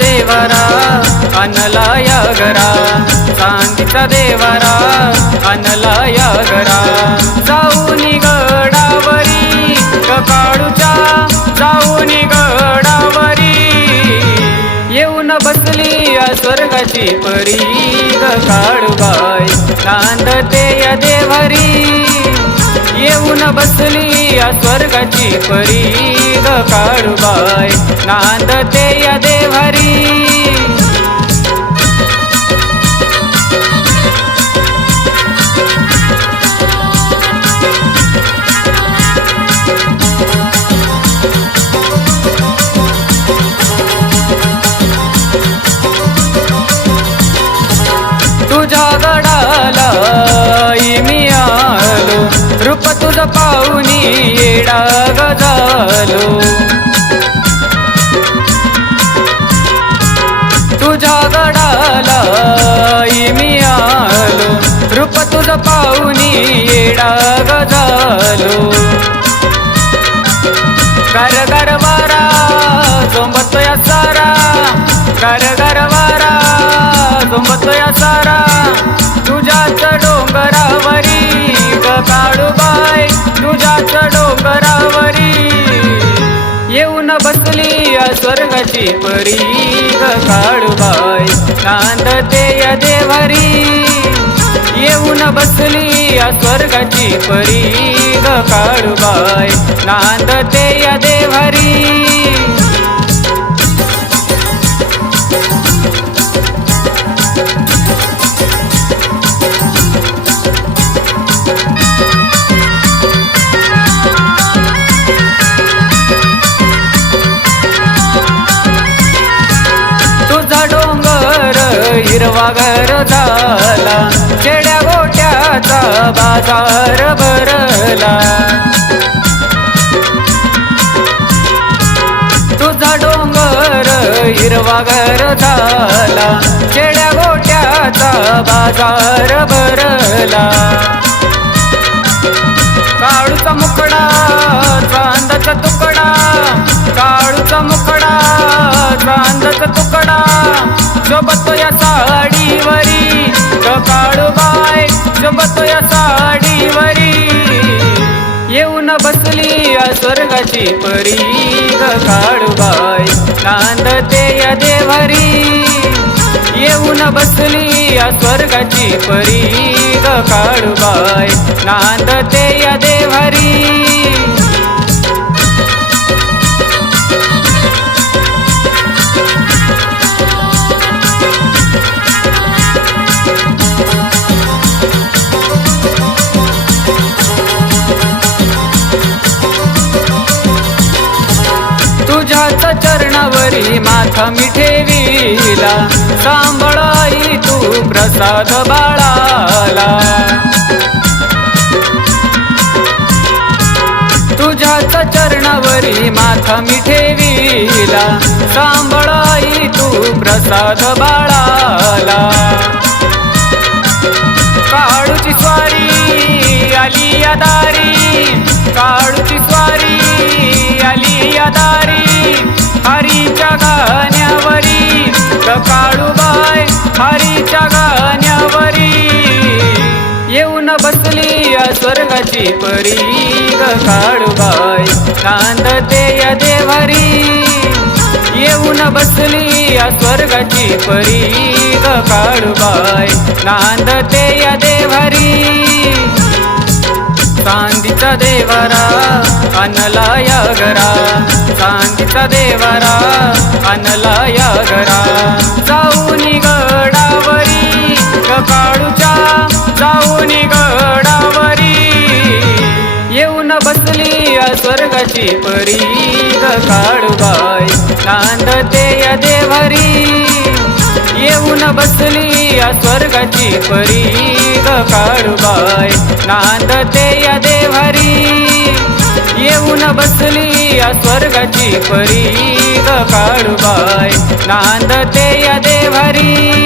देवरा अनला या घरा चांदीचा देवरा अनला या घरा जाऊनी गडावरी ग जाऊन गडावरी येऊन बसली या स्वर्गाची परी ग काळूबाई कांदते या देवरी येऊन बसली या स्वर्गाची परी ग काळूबाई नांदते या देवारी. तुझ्या गडाला कृप तुझ पाहुनी येडा गजालो तुझ्या गडाला मी आलो. रूप तुझ पाहुनी येडा गजालो कर गर वारा झोंबतोया सारा. कर गर वारा झोंबतोया सारा. तुझ्याच डोंगरावरी. येऊन बसली या स्वर्गाची परी. काळूबाई नांदते या देवरी. येऊन बसली या स्वर्गाची परी. काळूबाई नांदते या देवरी. हिरवा घर झाला चेड्या गोट्याचा बाजार भरला. तुझा डोंगर हिरवा घर झाला चेड्या गोट्याचा बाजार भरला. काळूचा मुकडा चांदाचा तुकडा काळूचा मुकडा चांदाचा तुकडा सोबत स्वर्गाची परी ग काळूबाई नांदते या देवारी. येऊन बसली या स्वर्गाची परी ग काळूबाई नांदते या देवारी. मी ठेवीला. सांभाळाई तू प्रसाद बाळाला. तुझ्याच चरणावरी माथा मी ठेवीला. सांभाळाई तू प्रसाद बाळाला. काळूची स्वारी आली या दारी. काळूची स्वारी आली या दारी. हरीच्या या परी ग काळूबाई कांदते या देवरी. येऊन बसली या स्वर्गाची परी ग काळूबाई नांदते या देवरी. चांदीचा देवरा अनला या घरा. चांदीचा देवरा अनला या घरा. जाऊनी गडावरी. ग काळूच्या जाऊनी गडावरी या स्वर्गाची परी ग काळूबाई नांदते या देवरी. येऊन बसली या स्वर्गाची परी ग काळूबाई नांदते या देवरी. येऊन बसली या स्वर्गाची परी ग काळूबाई नांदते या देवरी.